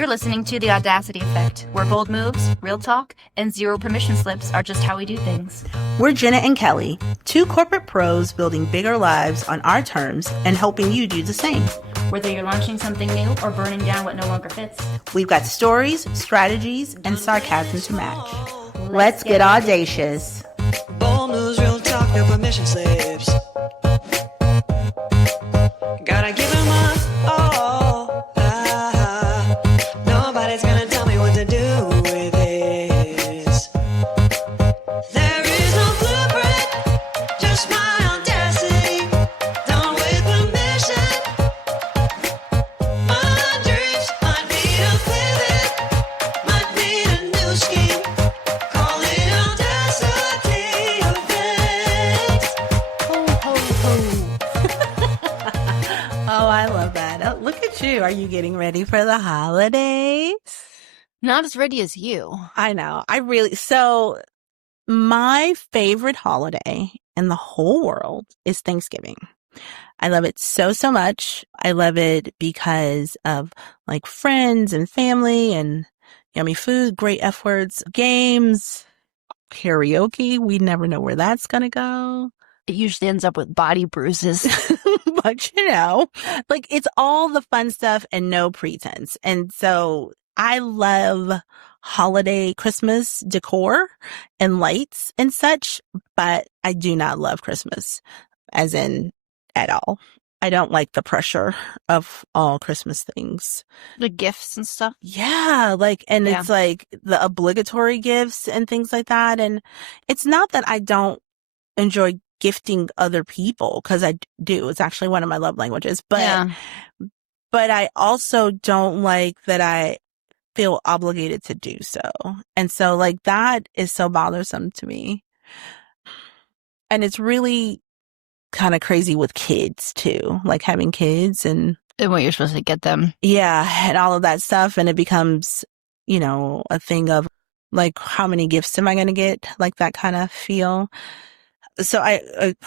You're listening to The Audacity Effect, where bold moves, real talk, and zero permission slips are just how we do things. We're Jenna and Kelly, two corporate pros building bigger lives on our terms and helping you do the same. Whether you're launching something new or burning down what no longer fits, we've got stories, strategies, and sarcasm to match. Let's get audacious. Bold moves, real talk, no permission slips. Gotta give them all. Nobody's gonna tell me what to do with this. There is no blueprint, just my audacity. Done with permission. My dreams might need a pivot, might need a new scheme. Call it Audacity Effect. ho, ho, ho. Oh, I love that. Oh, look at you. Are you getting ready for the holidays? Not as ready as you. I know. So my favorite holiday in the whole world is Thanksgiving. I love it so, so much. I love it because of like friends and family and yummy food, great F words, games, karaoke. We never know where that's going to go. It usually ends up with body bruises. But like it's all the fun stuff and no pretense. And so I love holiday Christmas decor and lights and such, but I do not love Christmas as in at all. I don't like the pressure of all Christmas things. The gifts and stuff. Yeah, it's like the obligatory gifts and things like that. And it's not that I don't enjoy gifting other people, because I do. It's actually one of my love languages. But I also don't like that I feel obligated to do so. And so like that is so bothersome to me. And it's really kind of crazy with kids too, like having kids and what you're supposed to get them. Yeah, and all of that stuff. And it becomes, a thing of like, how many gifts am I going to get? Like that kind of feel. So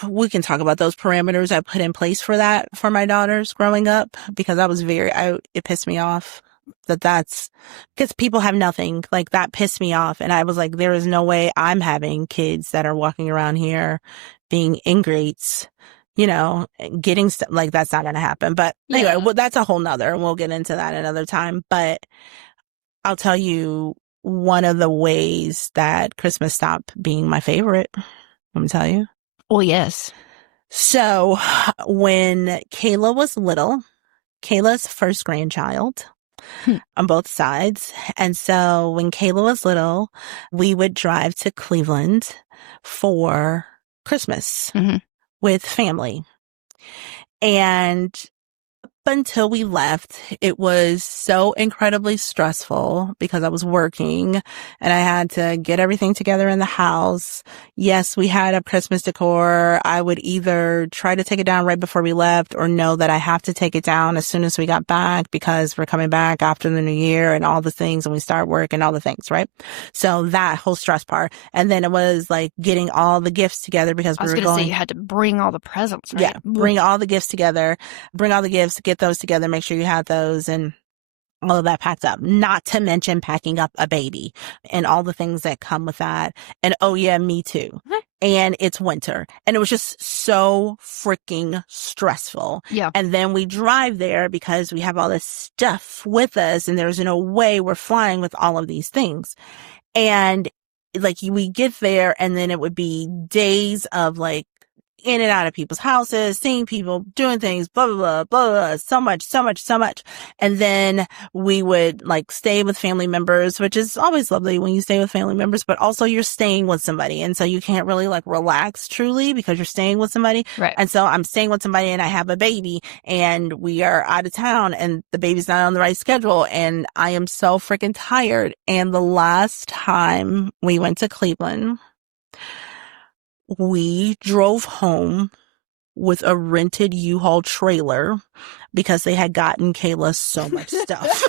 we can talk about those parameters I put in place for that for my daughters growing up, because I was it pissed me off that's because people have nothing. Like that pissed me off. And I was like, there is no way I'm having kids that are walking around here being ingrates, getting stuff like that's not going to happen. But anyway, well, that's a whole nother, and we'll get into that another time. But I'll tell you one of the ways that Christmas stopped being my favorite. Let me tell you. Well, yes. So when Kayla was little, Kayla's first grandchild on both sides. And so when Kayla was little, we would drive to Cleveland for Christmas with family. And up until we left, it was so incredibly stressful because I was working and I had to get everything together in the house. Yes, we had a Christmas decor. I would either try to take it down right before we left or know that I have to take it down as soon as we got back because we're coming back after the new year and all the things, and we start work and all the things, right? So that whole stress part. And then it was like getting all the gifts together because we were going. I was going to say you had to bring all the presents, right? Yeah, bring all the gifts together, bring all the gifts, get those together, make sure you have those and all of that packed up. Not to mention packing up a baby and all the things that come with that. And oh yeah, me too. And it's winter. And it was just so freaking stressful. Yeah. And then we drive there because we have all this stuff with us and there's no way we're flying with all of these things. And like we get there and then it would be days of like in and out of people's houses, seeing people, doing things, blah, blah, blah, blah, blah, so much. And then we would like stay with family members, which is always lovely when you stay with family members, but also you're staying with somebody. And so you can't really like relax truly because you're staying with somebody. Right. And so I'm staying with somebody and I have a baby and we are out of town and the baby's not on the right schedule. And I am so freaking tired. And the last time we went to Cleveland, we drove home with a rented U-Haul trailer because they had gotten Kayla so much stuff.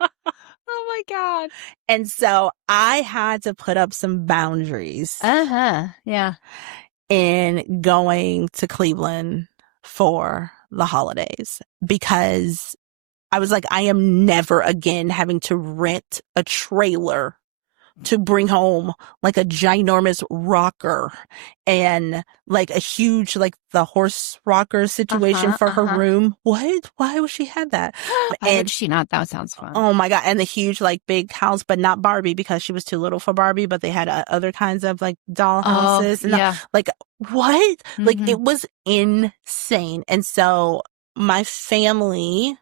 Oh my God. And so I had to put up some boundaries. Yeah. In going to Cleveland for the holidays because I was like, I am never again having to rent a trailer to bring home like a ginormous rocker and like a huge, like the horse rocker situation for her room. What? Why would she have that? Why would she not? That sounds fun. Oh my God. And the huge, like big house, but not Barbie because she was too little for Barbie, but they had other kinds of like doll houses. Yeah. Like what? Like it was insane. And so my family,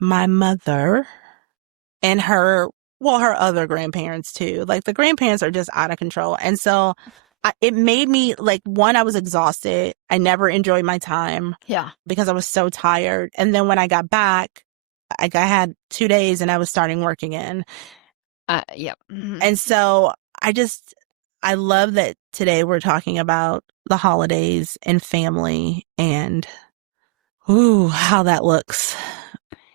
my mother and her other grandparents too. Like the grandparents are just out of control. And so it made me like, one, I was exhausted. I never enjoyed my time. Yeah. Because I was so tired. And then when I got back, I had 2 days and I was starting work again. Yep. And so I love that today we're talking about the holidays and family and how that looks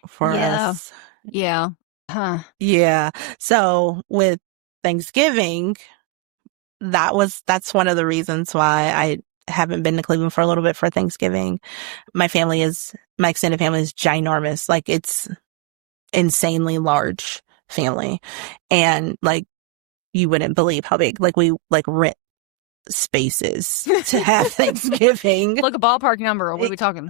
for us. Yeah. Huh. Yeah. So with Thanksgiving, that's one of the reasons why I haven't been to Cleveland for a little bit for Thanksgiving. My extended family is ginormous. Like it's insanely large family. And like you wouldn't believe how big. Like we like rent spaces to have Thanksgiving. Like a ballpark number. What are we talking?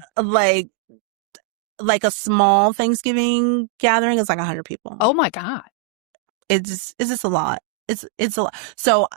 Like a small Thanksgiving gathering is like 100 people. Oh my God. It's just a lot. It's a lot. So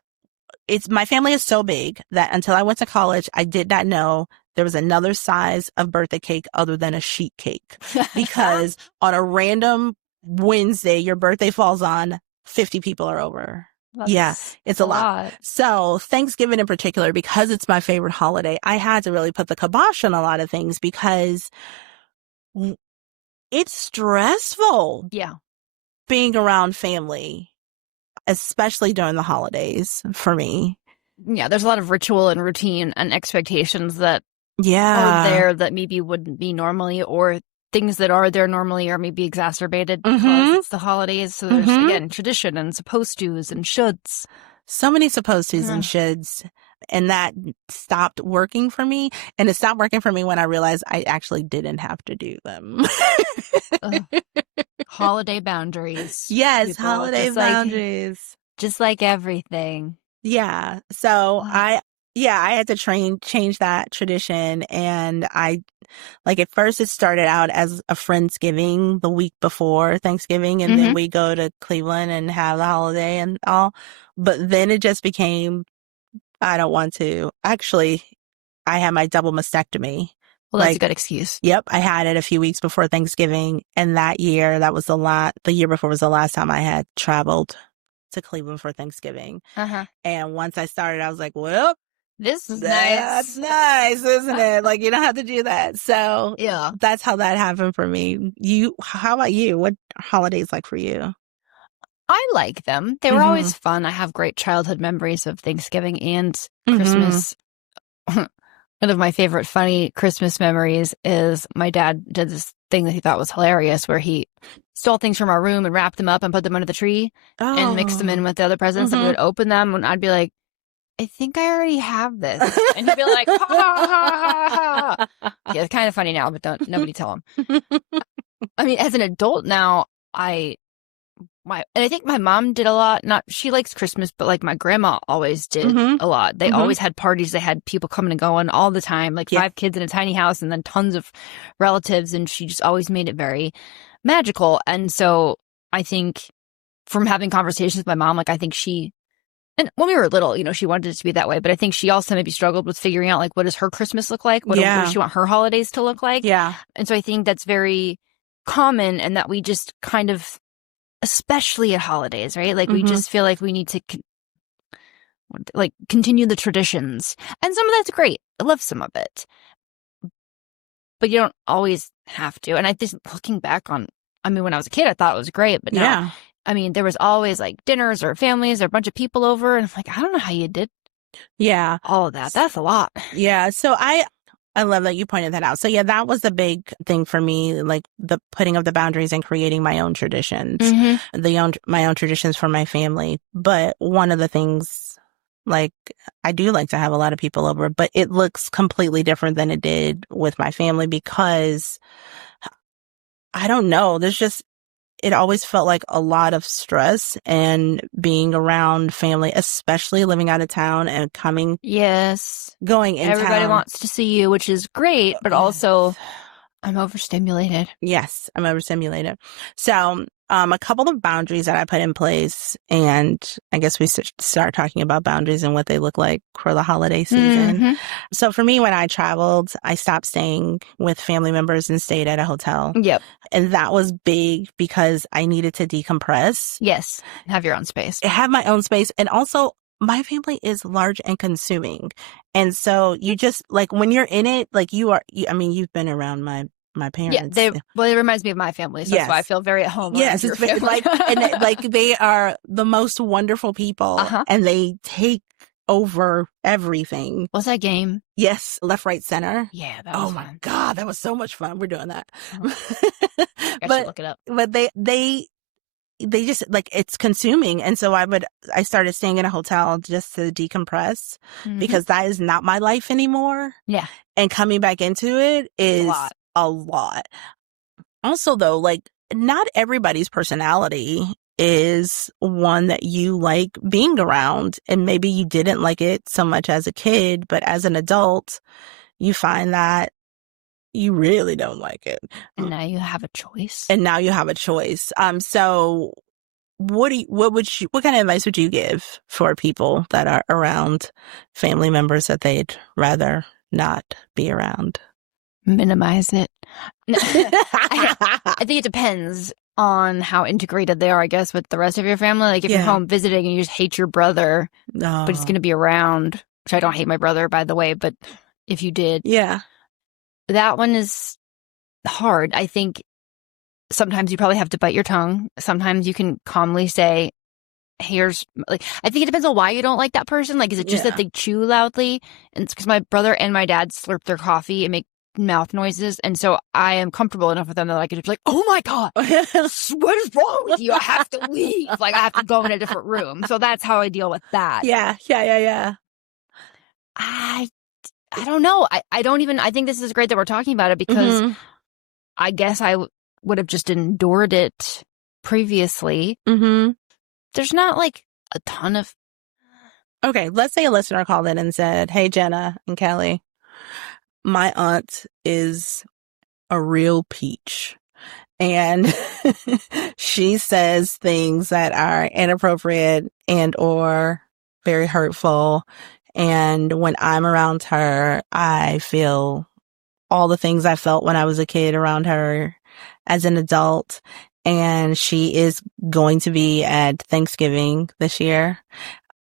my family is so big that until I went to college, I did not know there was another size of birthday cake other than a sheet cake. Because on a random Wednesday, your birthday falls on, 50 people are over. It's a lot. So Thanksgiving in particular, because it's my favorite holiday, I had to really put the kibosh on a lot of things because it's stressful. Yeah. Being around family, especially during the holidays for me. Yeah, there's a lot of ritual and routine and expectations that are there that maybe wouldn't be normally, or things that are there normally are maybe exacerbated because it's the holidays. So there's, again, tradition and supposed tos and shoulds. So many supposed tos and shoulds. And that stopped working for me. And it stopped working for me when I realized I actually didn't have to do them. Holiday boundaries. Yes, people. holiday boundaries. Just like everything. Yeah. So I had to change that tradition. And at first it started out as a Friendsgiving the week before Thanksgiving. And then we go to Cleveland and have the holiday and all. But then it just became, I don't want to. Actually, I had my double mastectomy. Well, that's a good excuse. Yep. I had it a few weeks before Thanksgiving. And that year, the year before was the last time I had traveled to Cleveland for Thanksgiving. And once I started, I was like, well, this is that's nice, isn't it? Like, you don't have to do that. So yeah, that's how that happened for me. How about you? What holidays like for you? I like them. They were always fun. I have great childhood memories of Thanksgiving and Christmas. One of my favorite funny Christmas memories is my dad did this thing that he thought was hilarious where he stole things from our room and wrapped them up and put them under the tree and mixed them in with the other presents. And we would open them and I'd be like, I think I already have this. And he'd be like, ha, ha, ha, ha. Yeah, it's kind of funny now, but nobody tell him. I mean, as an adult now, and I think my mom did a lot. She likes Christmas, but like my grandma always did a lot. They always had parties. They had people coming and going all the time, like 5 kids in a tiny house and then tons of relatives. And she just always made it very magical. And so I think from having conversations with my mom, like I think and when we were little, she wanted it to be that way. But I think she also maybe struggled with figuring out like, what does her Christmas look like? What does she want her holidays to look like? Yeah. And so I think that's very common and that we just kind of, especially at holidays, right? Like we just feel like we need to continue the traditions. And some of that's great. I love some of it. But you don't always have to. And I just looking back on, when I was a kid, I thought it was great. But now, there was always like dinners or families or a bunch of people over. And I'm like, I don't know how you did all of that. That's a lot. Yeah. So I love that you pointed that out. So yeah, that was the big thing for me, like the putting of the boundaries and creating my own traditions, my own traditions for my family. But one of the things, like I do like to have a lot of people over, but it looks completely different than it did with my family because I don't know. It always felt like a lot of stress and being around family, especially living out of town and Yes. going in Everybody town. wants to see you, which is great, but also I'm overstimulated. Yes, I'm overstimulated. So, a couple of boundaries that I put in place, and I guess we start talking about boundaries and what they look like for the holiday season. Mhm. So for me, when I traveled, I stopped staying with family members and stayed at a hotel. Yep. And that was big because I needed to decompress. Yes. Have your own space. Have my own space. And also, my family is large and consuming. And so you just, like, when you're in it, like, you've been around my parents. Yeah, it reminds me of my family, so that's why I feel very at home. Yes, your it's very, family. they are the most wonderful people, and they take over everything. What's that game? Yes, left, right, center. Yeah, that was my fun. God, that was so much fun. We're doing that. I should look it up. But they just, like, it's consuming, and so I started staying in a hotel just to decompress because that is not my life anymore. Yeah, and coming back into it is a lot. Also, though, like, not everybody's personality is one that you like being around. And maybe you didn't like it so much as a kid, but as an adult, you find that you really don't like it. And now you have a choice. So what kind of advice would you give for people that are around family members that they'd rather not be around? Minimize it. No, I think it depends on how integrated they are, I guess, with the rest of your family. Like, if you're home visiting and you just hate your brother, but he's going to be around, which I don't hate my brother, by the way, but if you did, that one is hard. I think sometimes you probably have to bite your tongue. Sometimes you can calmly say, I think it depends on why you don't like that person. Like, is it just that they chew loudly? And it's because my brother and my dad slurp their coffee and make mouth noises, and so I am comfortable enough with them that I can just be like, oh my God, what is wrong with you? I have to leave. Like, I have to go in a different room. So that's how I deal with that. Yeah. I don't know. I think this is great that we're talking about it because I guess I would have just endured it previously. There's not like a ton of. Okay, let's say a listener called in and said, hey, Jenna and Kelly, my aunt is a real peach, and she says things that are inappropriate and or very hurtful. And when I'm around her, I feel all the things I felt when I was a kid around her as an adult. And she is going to be at Thanksgiving this year.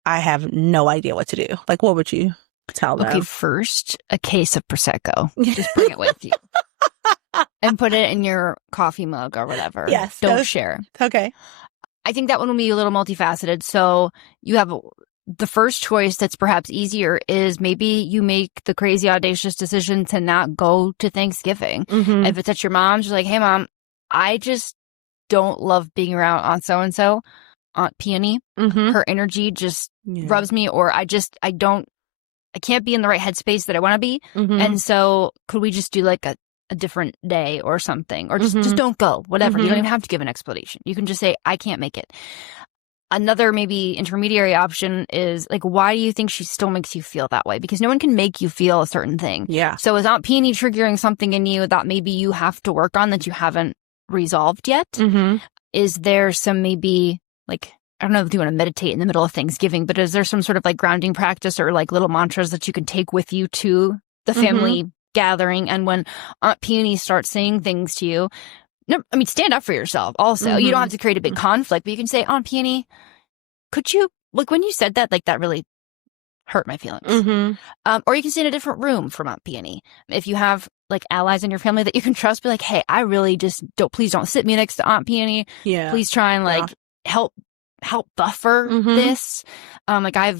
I have no idea what to do. Like, what would you tell them? Okay, first, a case of Prosecco. Just bring it with you. And put it in your coffee mug or whatever. Yes. Don't share. Okay. I think that one will be a little multifaceted. So you have the first choice that's perhaps easier is maybe you make the crazy audacious decision to not go to Thanksgiving. If it's at your mom's, you're like, hey, Mom, I just don't love being around Aunt so-and-so, Aunt Peony. Her energy just rubs me, or I can't be in the right headspace that I want to be. And so could we just do like a different day or something, or just don't go, whatever. You don't even have to give an explanation. You can just say, I can't make it. Another maybe intermediary option is like, why do you think she still makes you feel that way? Because no one can make you feel a certain thing. Yeah. So is Aunt Peony triggering something in you that maybe you have to work on that you haven't resolved yet? Is there some maybe, like, I don't know if you want to meditate in the middle of Thanksgiving, but is there some sort of like grounding practice or like little mantras that you can take with you to the family gathering? And when Aunt Peony starts saying things to you, no, I mean, stand up for yourself also. You don't have to create a big conflict, but you can say, Aunt Peony, could you, like, when you said that, like, that really hurt my feelings. Or you can stay in a different room from Aunt Peony. If you have like allies in your family that you can trust, be like, hey, I really just please don't sit me next to Aunt Peony. Yeah. Please try and like help buffer this. Like I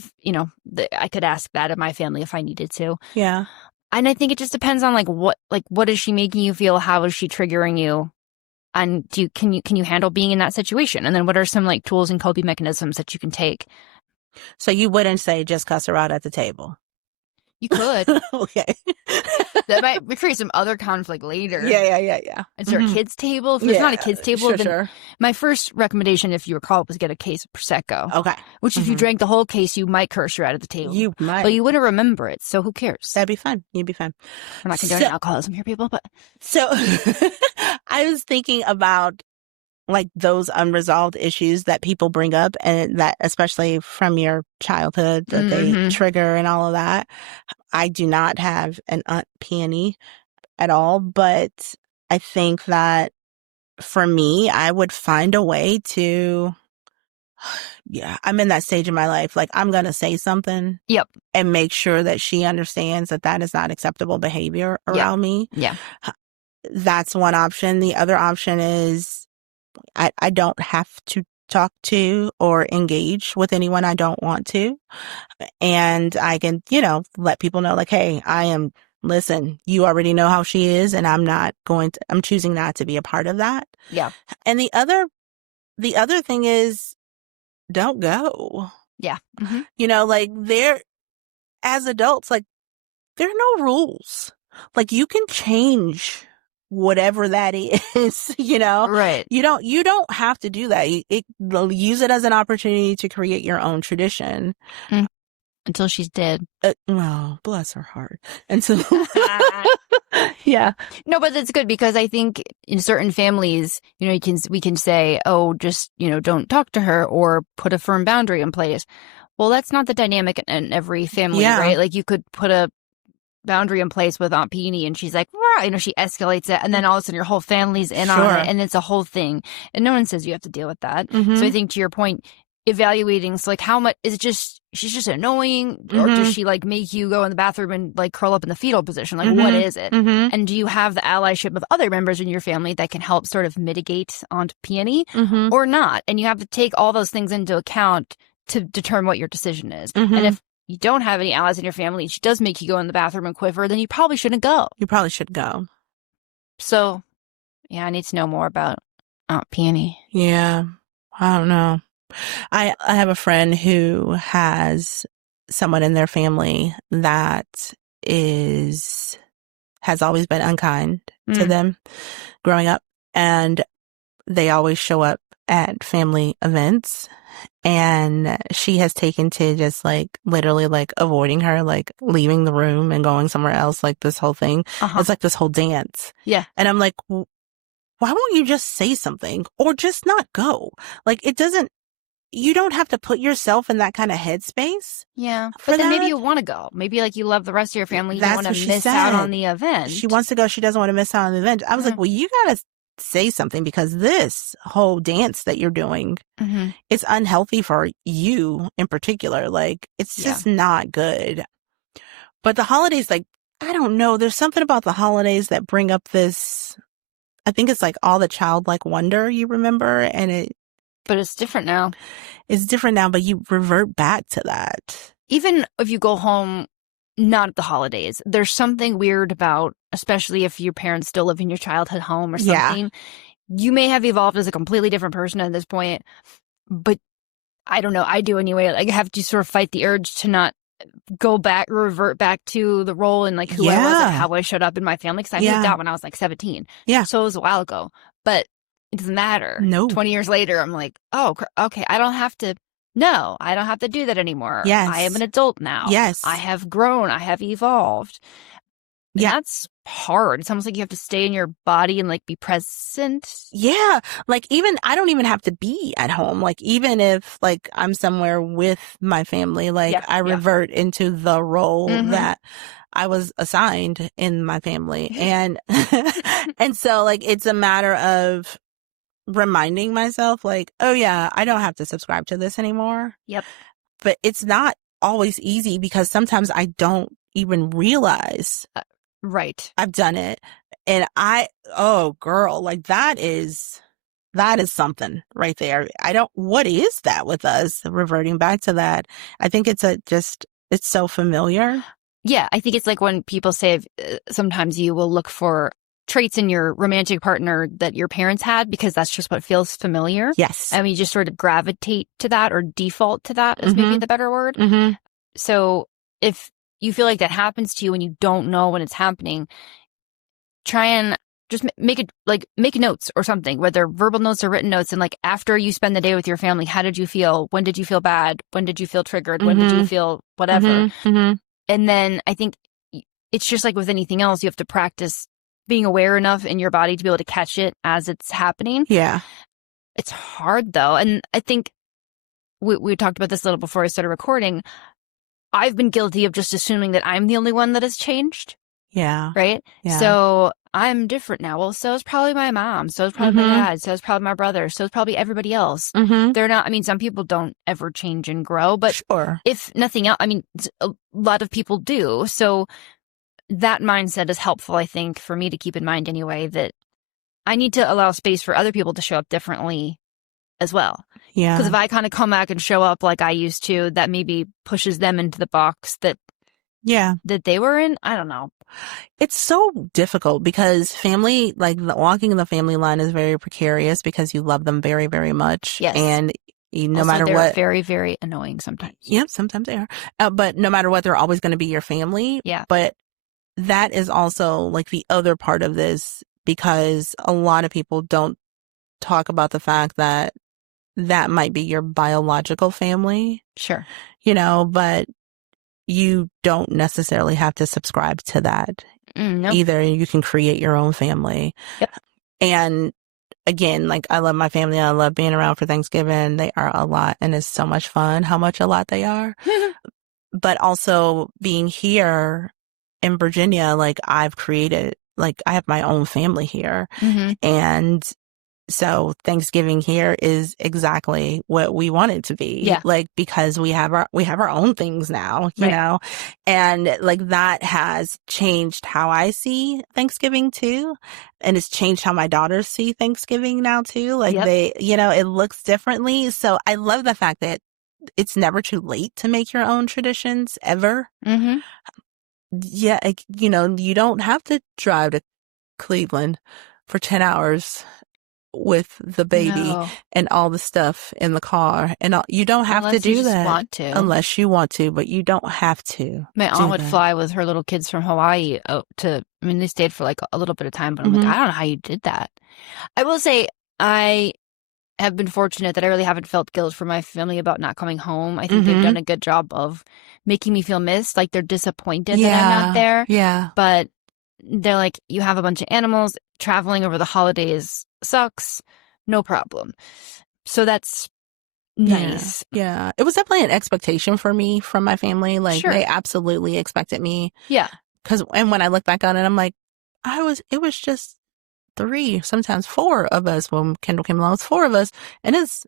could ask that of my family if I needed to. Yeah. And I think it just depends on what is she making you feel? How is she triggering you? And can you handle being in that situation? And then what are some like tools and coping mechanisms that you can take? So you wouldn't say just cuss her out at the table? You could. Okay. That might create some other conflict later. Yeah. Is there a kids table? If there's not a kids table, then sure. my first recommendation, if you recall, was get a case of Prosecco. Okay. Which, if you drank the whole case, you might curse her out of the table. You might. But you wouldn't remember it, so who cares? That'd be fun. You'd be fun. I'm not condoning alcoholism here, people, but... So I was thinking about like those unresolved issues that people bring up, and that especially from your childhood that they trigger and all of that. I do not have an Aunt Peony at all, but I think that for me, I would find a way to, I'm in that stage in my life. Like, I'm going to say something. Yep. And make sure that she understands that that is not acceptable behavior around me. Yeah. That's one option. The other option is I don't have to talk to or engage with anyone I don't want to. And I can, let people know like, hey, listen, you already know how she is, and I'm choosing not to be a part of that. Yeah. And the other thing is, don't go. Yeah. Like as adults, like there are no rules. Like you can change whatever that is, Right. You don't have to do that. Use it as an opportunity to create your own tradition. Until she's dead. Oh, bless her heart. And so, yeah. No, but that's good, because I think in certain families, we can say, oh, just, don't talk to her or put a firm boundary in place. Well, that's not the dynamic in every family, right? Like you could put a boundary in place with Aunt Peony and she's like, rah, she escalates it. And then all of a sudden your whole family's in on it, and it's a whole thing. And no one says you have to deal with that. So I think to your point, evaluating, so like how much is it just, she's just annoying, or does she like make you go in the bathroom and like curl up in the fetal position? Like what is it? And do you have the allyship of other members in your family that can help sort of mitigate Aunt Peony or not? And you have to take all those things into account to determine what your decision is. And if you don't have any allies in your family and she does make you go in the bathroom and quiver, then you probably shouldn't go. You probably should go. So, yeah, I need to know more about Aunt Peony. Yeah, I don't know. I have a friend who has someone in their family that has always been unkind to them growing up, and they always show up at family events, and she has taken to just like literally like avoiding her, like leaving the room and going somewhere else, like this whole thing. It's like this whole dance. Yeah. And I'm like, why won't you just say something or just not go? Like you don't have to put yourself in that kind of headspace. Yeah. But then maybe you want to go. Maybe like you love the rest of your family. You don't want to miss out on the event. She wants to go. She doesn't want to miss out on the event. I was like, well, you got to say something, because this whole dance that you're doing, it's unhealthy for you in particular. Like, it's just not good. But the holidays, like, I don't know. There's something about the holidays that bring up this, I think it's like all the childlike wonder you remember. And but it's different now. It's different now, but you revert back to that. Even if you go home, not at the holidays, there's something weird about, especially if your parents still live in your childhood home or something. You may have evolved as a completely different person at this point, but I don't know. I do anyway. Like, I have to sort of fight the urge to not revert back to the role and like who I was and how I showed up in my family. Because I moved out when I was like 17. Yeah. So it was a while ago. But it doesn't matter. No. 20 years later, I'm like, oh, okay, I don't have to do that anymore. Yes. I am an adult now. Yes. I have grown. I have evolved. And Yeah. that's hard. It's almost like you have to stay in your body and like be present. Yeah. Like, I don't even have to be at home. Like, even if like I'm somewhere with my family, like I revert into the role that I was assigned in my family. And, and so like, it's a matter of reminding myself like, oh yeah, I don't have to subscribe to this anymore. Yep. But it's not always easy, because sometimes I don't even realize Right. I've done it. And oh girl, like that is something right there. What is that with us reverting back to that? I think it's so familiar. Yeah. I think it's like when people say sometimes you will look for traits in your romantic partner that your parents had, because that's just what feels familiar. Yes. And you just sort of gravitate to that, or default to that is maybe the better word. So if you feel like that happens to you and you don't know when it's happening, try and just make notes or something, whether verbal notes or written notes. And like after you spend the day with your family, how did you feel? When did you feel bad? When did you feel triggered? When did you feel whatever? And then I think it's just like with anything else, you have to practice being aware enough in your body to be able to catch it as it's happening. Yeah. It's hard though. And I think we talked about this a little before I started recording. I've been guilty of just assuming that I'm the only one that has changed. Yeah. Right? Yeah. So I'm different now. Well, so is probably my mom. So is probably my dad. So is probably my brother. So is probably everybody else. They're not, I mean, some people don't ever change and grow, but Sure. if nothing else, I mean, a lot of people do. So that mindset is helpful, I think, for me to keep in mind anyway, that I need to allow space for other people to show up differently as well. Yeah. Because if I kind of come back and show up like I used to, that maybe pushes them into the box that they were in. I don't know. It's so difficult because family, like walking in the family line is very precarious because you love them very, very much. Yes. And no Also, matter they're what. very, very annoying sometimes. Yep, sometimes they are. But no matter what, they're always going to be your family. Yeah. But that is also like the other part of this, because a lot of people don't talk about the fact that that might be your biological family. Sure. But you don't necessarily have to subscribe to that either. You can create your own family. Yep. And again, like I love my family. I love being around for Thanksgiving. They are a lot and it's so much fun how much a lot they are. But also being here in Virginia, like I've created, like I have my own family here. And so Thanksgiving here is exactly what we want it to be. Yeah. Like, because we have our own things now, you know, and like that has changed how I see Thanksgiving too. And it's changed how my daughters see Thanksgiving now too. Like they, it looks differently. So I love the fact that it's never too late to make your own traditions ever. Yeah. You don't have to drive to Cleveland for 10 hours with the baby and all the stuff in the car, and you don't have to do that unless you want to, but you don't have to. My aunt would fly with her little kids from Hawaii they stayed for like a little bit of time, but I'm like, I don't know how you did that. I will say I have been fortunate that I really haven't felt guilt for my family about not coming home. I think they've done a good job of making me feel missed. Like they're disappointed that I'm not there. Yeah. But they're like, you have a bunch of animals, traveling over the holidays sucks, no problem. So that's nice. Yeah. It was definitely an expectation for me from my family. Like they absolutely expected me. Yeah. And when I look back on it, I'm like, it was just 3, sometimes 4 of us. When Kendall came along, it was 4 of us. And it's,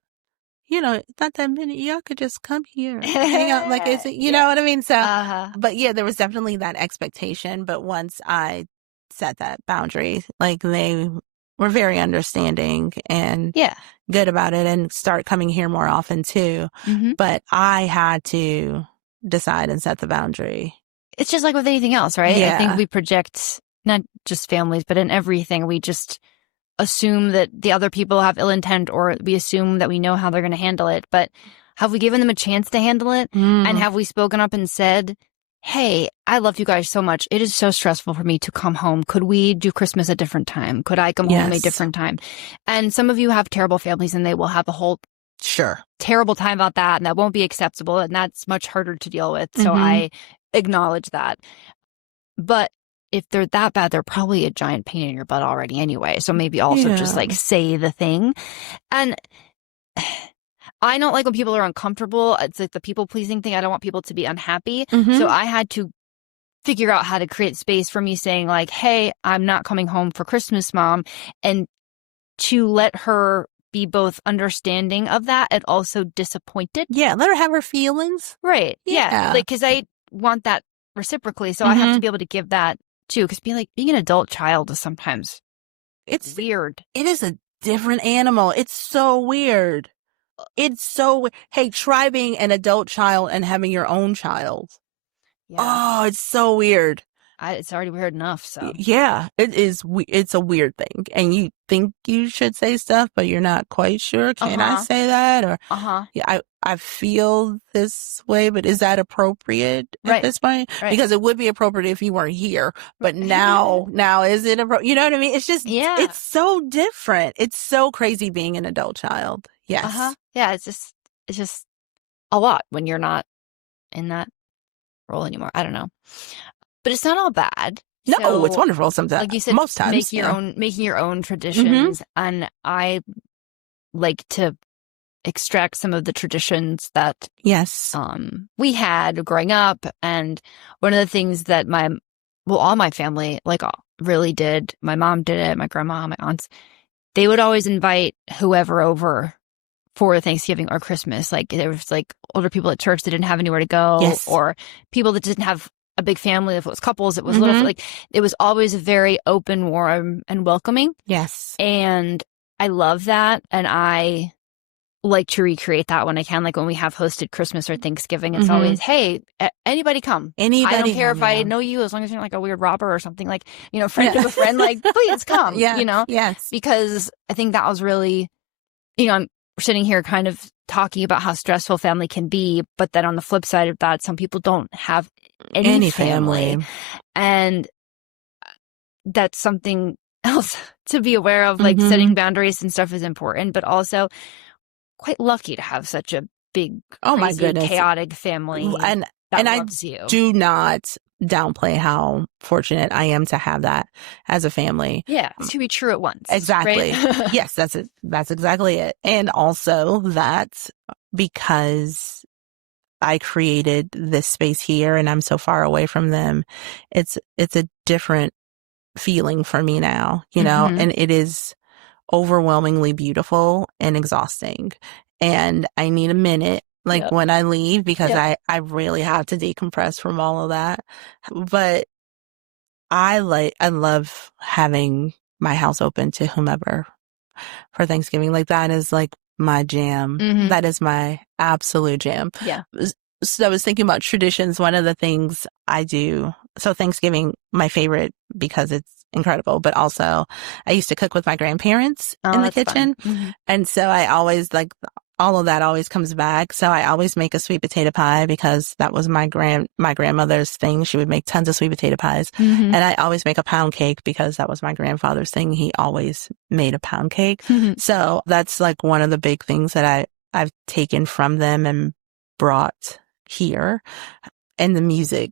not that many. Y'all could just come here and hang out. Like, you know what I mean? So, but yeah, there was definitely that expectation. But once I set that boundary, like they were very understanding and good about it and start coming here more often too. But I had to decide and set the boundary. It's just like with anything else, right? I think we project not just families, but in everything, we just assume that the other people have ill intent, or we assume that we know how they're going to handle it. But have we given them a chance to handle it? And have we spoken up and said, hey, I love you guys so much. It is so stressful for me to come home. Could we do Christmas a different time? Could I come home a different time? And some of you have terrible families and they will have a whole terrible time about that. And that won't be acceptable. And that's much harder to deal with. So I acknowledge that. But if they're that bad, they're probably a giant pain in your butt already anyway. So maybe also just like say the thing. And I don't like when people are uncomfortable. It's like the people pleasing thing. I don't want people to be unhappy. So I had to figure out how to create space for me saying like, hey, I'm not coming home for Christmas, Mom. And to let her be both understanding of that and also disappointed. Yeah. Let her have her feelings. Right. Yeah. Like, cause I want that reciprocally. So I have to be able to give that too. Cause being an adult child is sometimes it's weird. It is a different animal. It's so weird. Hey, try being an adult child and having your own child. Yeah. Oh, it's so weird. It's already weird enough. So Yeah, it is. It's a weird thing, and you think you should say stuff, but you're not quite sure. Can I say that? Or yeah, I feel this way, but is that appropriate at this point? Right. Because it would be appropriate if you weren't here, but now is it appropriate? You know what I mean? It's just it's so different. It's so crazy being an adult child. Yes. Yeah. It's just a lot when you're not in that role anymore. I don't know. But it's not all bad. No, So, it's wonderful sometimes. like you said, most times. making your own traditions. And I like to extract some of the traditions that we had growing up. And one of the things that all my family really did, my mom did it, my grandma, my aunts, they would always invite whoever over for Thanksgiving or Christmas. Like there was like older people at church that didn't have anywhere to go, or people that didn't have a big family. If it was couples, it was little, like it was always very open, warm, and welcoming. Yes. And I love that. And I like to recreate that when I can. Like when we have hosted Christmas or Thanksgiving, it's always, hey, anybody come. I don't care if I know you, as long as you're not like a weird robber or something, like, friend of a friend, like, please come, Yes. Because I think that was really, I'm sitting here kind of talking about how stressful family can be, but then on the flip side of that, some people don't have any family. And that's something else to be aware of, like setting boundaries and stuff is important, but also quite lucky to have such a big, crazy, chaotic family and loves you. Do not downplay how fortunate I am to have that as a family. Yeah, to be true at once. Exactly. Right? Yes, that's it. That's exactly it. And also that because I created this space here and I'm so far away from them, it's a different feeling for me now, and it is overwhelmingly beautiful and exhausting. And I need a minute when I leave because I really have to decompress from all of that. But I love having my house open to whomever for Thanksgiving. Like that is like my jam. That is my absolute jam. Yeah. So I was thinking about traditions. One of the things I do, so Thanksgiving, my favorite because it's incredible, but also I used to cook with my grandparents in the kitchen. And so I always all of that always comes back. So I always make a sweet potato pie because that was my grandmother's thing. She would make tons of sweet potato pies. And I always make a pound cake because that was my grandfather's thing. He always made a pound cake. So that's like one of the big things that I've taken from them and brought here. And the music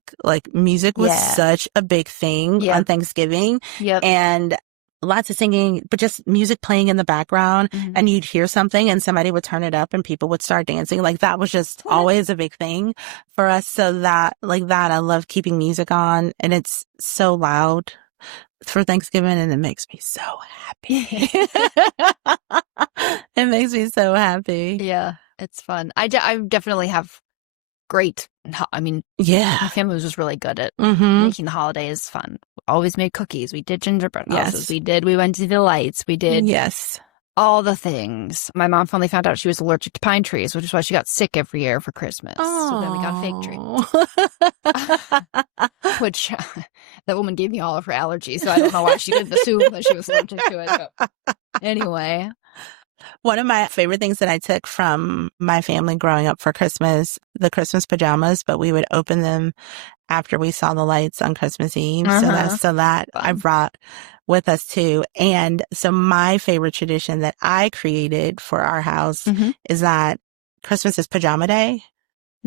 was such a big thing on Thanksgiving. And lots of singing, but just music playing in the background, and you'd hear something and somebody would turn it up and people would start dancing. Like that was just always a big thing for us. So that I love keeping music on, and it's so loud for Thanksgiving, and it makes me so happy. It makes me so happy. Yeah, it's fun. I definitely have great. My family was just really good at making the holidays fun. Always made cookies. We did gingerbread houses. We went to the lights. We did all the things. My mom finally found out she was allergic to pine trees, which is why she got sick every year for Christmas. So then we got a fake tree. Which that woman gave me all of her allergies, so I don't know why she did the soup that she was allergic to it. But anyway. One of my favorite things that I took from my family growing up for Christmas, the Christmas pajamas, but we would open them after we saw the lights on Christmas Eve. So that I brought with us too. And so my favorite tradition that I created for our house is that Christmas is pajama day.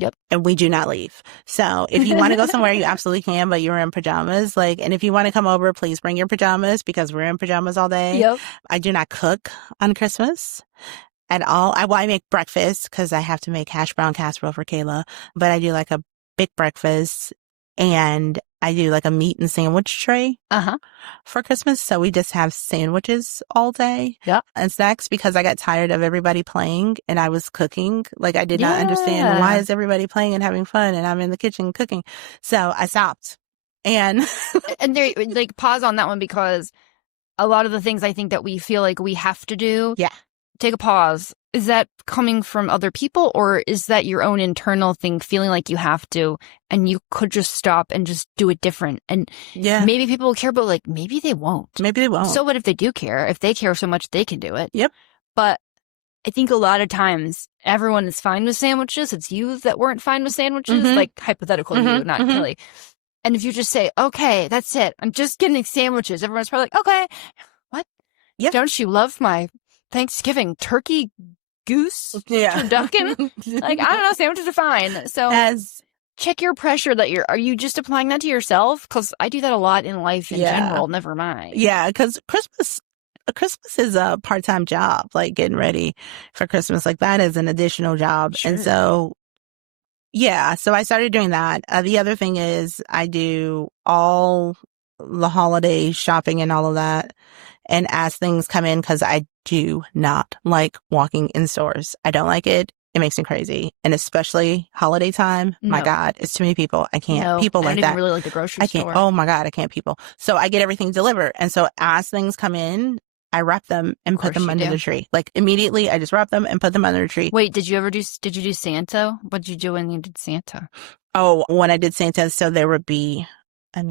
Yep. And we do not leave. So if you want to go somewhere, you absolutely can, but you're in pajamas. And if you want to come over, please bring your pajamas because we're in pajamas all day. Yep. I do not cook on Christmas at all. I make breakfast because I have to make hash brown casserole for Kayla, but I do like a big breakfast, and I do like a meat and sandwich tray for Christmas. So we just have sandwiches all day and snacks because I got tired of everybody playing and I was cooking. Like I did not understand why is everybody playing and having fun and I'm in the kitchen cooking. So I stopped. And there, like pause on that one because a lot of the things I think that we feel like we have to do. Yeah. Take a pause is that coming from other people, or is that your own internal thing, feeling like you have to, and you could just stop and just do it different? And Yeah. maybe people will care, but like maybe they won't. Maybe they won't. So what if they do care? If they care so much, they can do it. Yep. But I think a lot of times everyone is fine with sandwiches. It's you that weren't fine with sandwiches, like hypothetical you, not Kelly. And if you just say, okay, that's it, I'm just getting sandwiches, everyone's probably like, okay, what? Yep. Don't you love my Thanksgiving turkey, goose, turducken? Like, I don't know, sandwiches are fine. So check your pressure that are you just applying that to yourself? Because I do that a lot in life in general, never mind. Yeah, because Christmas is a part-time job, like getting ready for Christmas. Like that is an additional job. Sure. And so, yeah, so I started doing that. The other thing is I do all the holiday shopping and all of that. And as things come in, because I do not like walking in stores. I don't like it. It makes me crazy. And especially holiday time. My God, it's too many people. I can't. People like that. I don't even really like the grocery store. I can't. Oh my God, I can't people. So I get everything delivered. And so as things come in, I wrap them and put them under the tree. Like immediately, I just wrap them and put them under the tree. Wait, did you do Santa? What did you do when you did Santa? Oh, when I did Santa, so there would be, I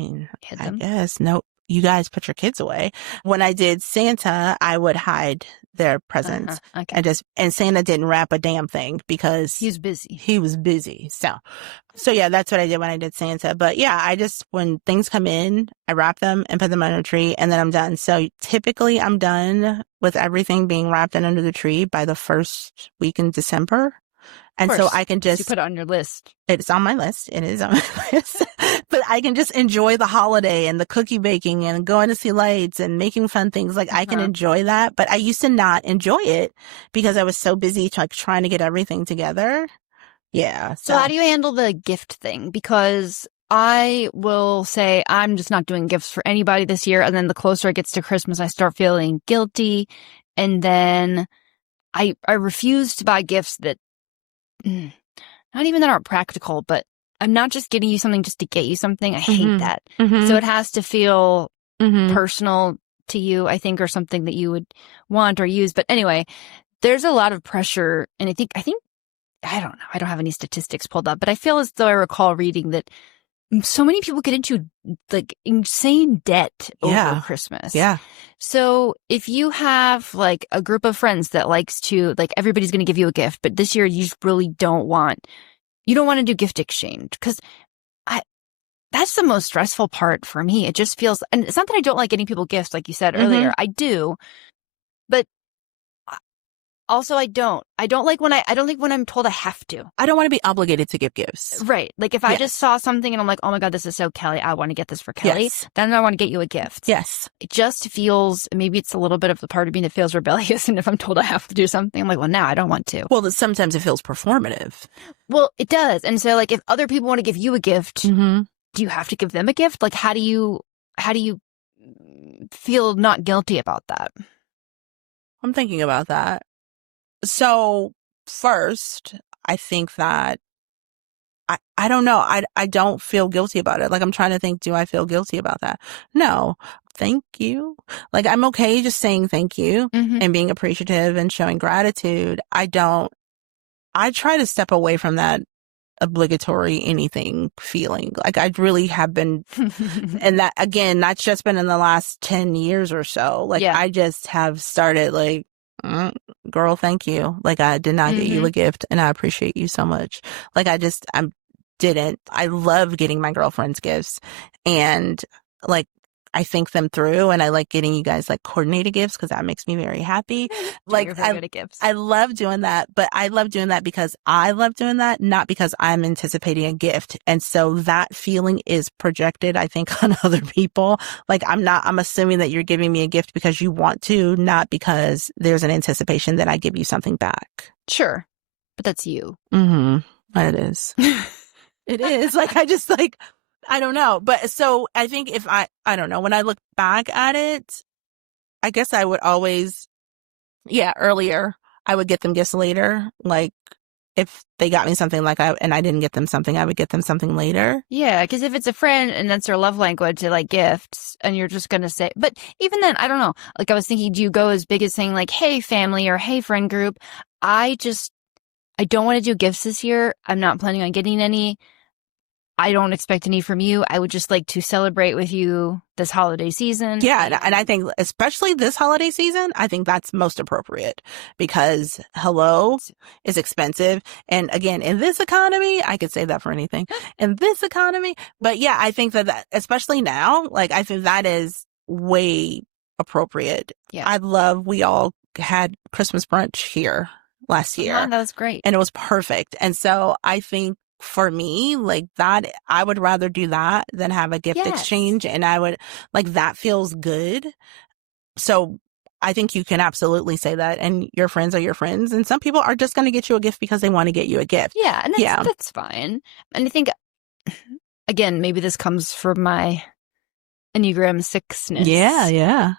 guess, no, you guys put your kids away. When I did Santa, I would hide their presents. Okay. And Santa didn't wrap a damn thing because he was busy. He was busy. So yeah, that's what I did when I did Santa. But yeah, when things come in, I wrap them and put them under the tree and then I'm done. So typically I'm done with everything being wrapped and under the tree by the first week in December. And so I can just... You put it on your list. It's on my list. It is on my list. But I can just enjoy the holiday and the cookie baking and going to see lights and making fun things. Like I can enjoy that. But I used to not enjoy it because I was so busy trying to get everything together. Yeah. So how do you handle the gift thing? Because I will say I'm just not doing gifts for anybody this year. And then the closer it gets to Christmas, I start feeling guilty. And then I refuse to buy gifts that not even that aren't practical, but I'm not just getting you something just to get you something. I hate that. So it has to feel personal to you, I think, or something that you would want or use. But anyway, there's a lot of pressure. And I think, I don't know. I don't have any statistics pulled up, but I feel as though I recall reading that so many people get into like insane debt over Christmas. Yeah. So if you have like a group of friends that likes to, like, everybody's going to give you a gift, but this year you just really don't want to do gift exchange, because that's the most stressful part for me. It just feels, and it's not that I don't like getting people gifts, like you said earlier. I do, but also, I don't like when I'm told I have to. I don't want to be obligated to give gifts. Right. Like if I just saw something and I'm like, oh my God, this is so Kelly, I want to get this for Kelly. Then I want to get you a gift. Yes. It just feels, maybe it's a little bit of the part of me that feels rebellious. And if I'm told I have to do something, I'm like, well, now I don't want to. Well, sometimes it feels performative. Well, it does. And so like if other people want to give you a gift, do you have to give them a gift? Like how do you feel not guilty about that? I'm thinking about that. So first, I think that I don't know. I don't feel guilty about it. Like I'm trying to think, do I feel guilty about that? No. Thank you. Like I'm okay just saying thank you and being appreciative and showing gratitude. I try to step away from that obligatory anything feeling. Like I really have been, and that again, that's just been in the last 10 years or so. Like I just have started like, girl, thank you. Like I did not get you a gift and I appreciate you so much. Like I didn't. I love getting my girlfriends gifts and like I think them through and I like getting you guys like coordinated gifts because that makes me very happy. Like very good at gifts. I love doing that, but I love doing that because I love doing that, not because I'm anticipating a gift. And so that feeling is projected, I think, on other people. Like I'm assuming that you're giving me a gift because you want to, not because there's an anticipation that I give you something back. Sure. But that's you. It is. It is. Like I just like, I don't know. But so I think if I don't know, when I look back at it, I guess I would always, earlier, I would get them gifts later. Like if they got me something and I didn't get them something, I would get them something later. Yeah, because if it's a friend and that's their love language, they like gifts, and you're just going to say, but even then, I don't know. Like I was thinking, do you go as big as saying like, hey, family or hey, friend group? I don't want to do gifts this year. I'm not planning on getting any. I don't expect any from you. I would just like to celebrate with you this holiday season. Yeah. And I think especially this holiday season, I think that's most appropriate because hello is expensive. And again, in this economy, I could say that for anything in this economy. But yeah, I think that especially now, like I think that is way appropriate. Yeah. We all had Christmas brunch here last year. That was great. And it was perfect. And so I think for me, like that, I would rather do that than have a gift exchange. And I would like that feels good. So I think you can absolutely say that. And your friends are your friends. And some people are just going to get you a gift because they want to get you a gift. Yeah. And that's fine. And I think, again, maybe this comes from my Enneagram 6-ness. Yeah.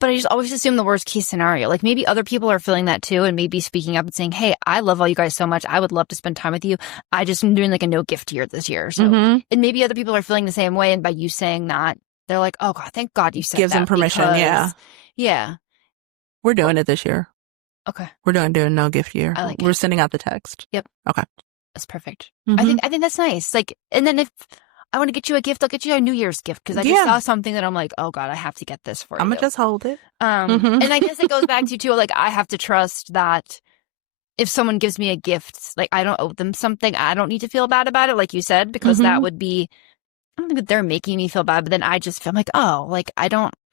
But I just always assume the worst case scenario. Like maybe other people are feeling that too and maybe speaking up and saying, hey, I love all you guys so much. I would love to spend time with you. I just am doing like a no gift year this year. So, and maybe other people are feeling the same way. And by you saying that, they're like, oh God, thank God you said Gives that. them permission. Yeah. We're doing it this year. Okay. We're doing no gift year. I like We're it. sending out the text. Yep. Okay. That's perfect. I think that's nice. Like, and then if I want to get you a gift, I'll get you a New Year's gift because I just saw something that I'm like, oh God, I have to get this for you. I'm going to just hold it. And I guess it goes back to too, like I have to trust that if someone gives me a gift, like I don't owe them something, I don't need to feel bad about it, like you said, because that would be, I don't think that they're making me feel bad, but then I just feel like, oh, like I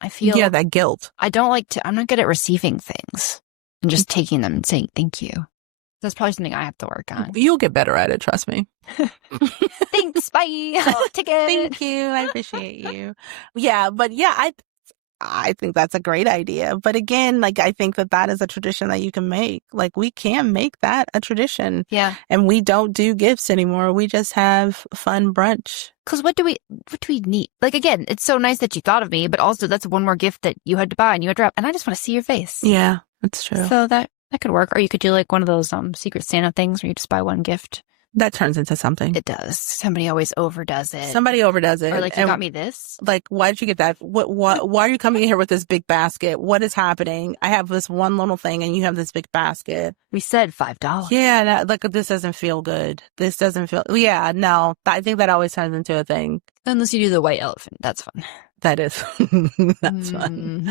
feel. Yeah, that guilt. I'm not good at receiving things and just taking them and saying thank you. That's probably something I have to work on. You'll get better at it, trust me. Thanks, bye. I'll take it. Thank you. I appreciate you. Yeah, but yeah, I think that's a great idea. But again, like I think that is a tradition that you can make. Like we can make that a tradition. Yeah. And we don't do gifts anymore. We just have fun brunch. Because what do we need? Like again, it's so nice that you thought of me, but also that's one more gift that you had to buy and you had to wrap. And I just want to see your face. Yeah, that's true. So that could work. Or you could do like one of those Secret Santa things where you just buy one gift. That turns into something. It does. Somebody always overdoes it. Somebody overdoes it. Or like, you got me this? Like, why did you get that? Why are you coming in here with this big basket? What is happening? I have this one little thing and you have this big basket. We said $5. Yeah, like this doesn't feel good. This doesn't feel, yeah, no. I think that always turns into a thing. Unless you do the white elephant. That's fun. That is, that's fun.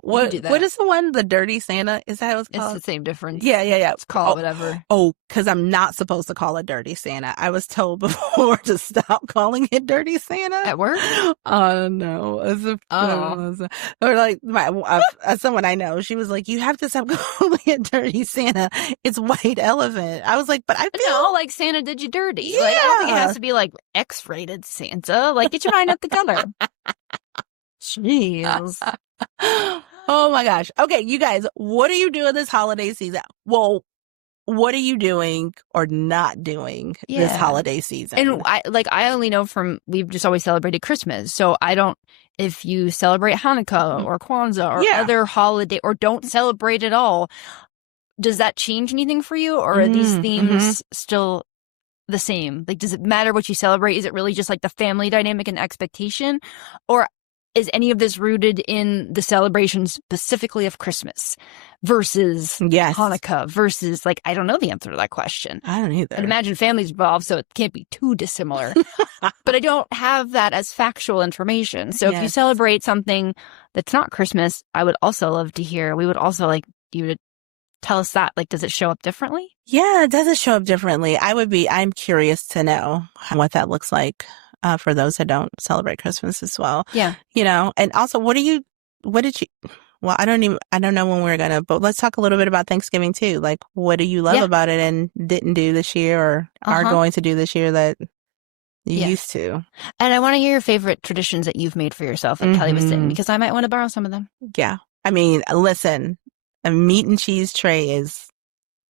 What is the one, the dirty Santa? Is that what it's called? It's the same difference. Yeah. It's called whatever. Oh, because I'm not supposed to call it dirty Santa. I was told before to stop calling it dirty Santa. At work? Oh, no. Or like someone I know, she was like, you have to stop calling it dirty Santa. It's white elephant. I was like, but I feel no, like Santa did you dirty. Yeah. Like, I don't think it has to be like X-rated Santa. Like, get your mind up together. Jeez. Oh my gosh. Okay, you guys, what are you doing this holiday season? Well, what are you doing or not doing this holiday season? And I only know we've just always celebrated Christmas. So I don't, if you celebrate Hanukkah or Kwanzaa or other holiday or don't celebrate at all, does that change anything for you? Or are these themes still the same? Like, does it matter what you celebrate? Is it really just like the family dynamic and expectation? Or is any of this rooted in the celebration specifically of Christmas versus Hanukkah versus, like, I don't know the answer to that question. I don't either. I'd imagine families involved, so it can't be too dissimilar. But I don't have that as factual information. So if you celebrate something that's not Christmas, I would also love to hear. We would also like you to tell us that. Like, does it show up differently? Yeah, does it show up differently? I'm curious to know what that looks like. For those that don't celebrate Christmas as well. Yeah. You know, and also well, I don't know when we're gonna, but let's talk a little bit about Thanksgiving too. Like, what do you love about it and didn't do this year or are going to do this year that you used to? And I want to hear your favorite traditions that you've made for yourself, like Kelly was saying, because I might want to borrow some of them. Yeah. I mean, listen, a meat and cheese tray is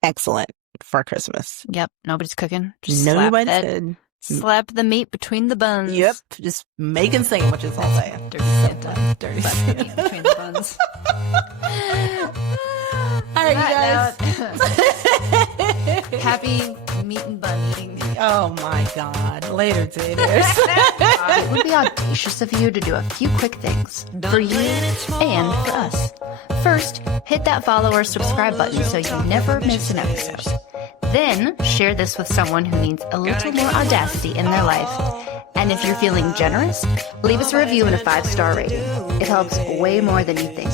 excellent for Christmas. Yep. Nobody's cooking. Just Nobody's slap the meat between the buns. Yep. Just making sandwiches all day. Dirty Santa. Dirty Santa. Meat between the buns. All right, you guys. Happy meat and bun eating. Oh my God. Later, daters. It would be audacious of you to do a few quick things for you and for us. First, hit that follow or subscribe button so you never miss an episode. Then, share this with someone who needs a little more audacity in their life. And if you're feeling generous, leave us a review and a 5-star rating. It helps way more than you think.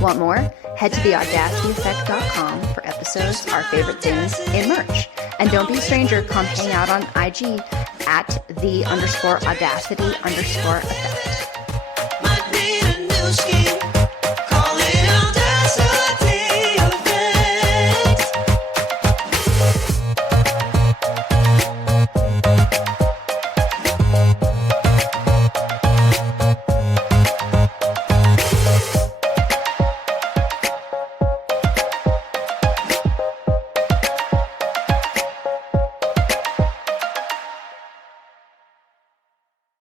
Want more? Head to theaudacityeffect.com for episodes, our favorite things, and merch. And don't be a stranger, come hang out on IG at @the_audacity_effect. Might need a new skin.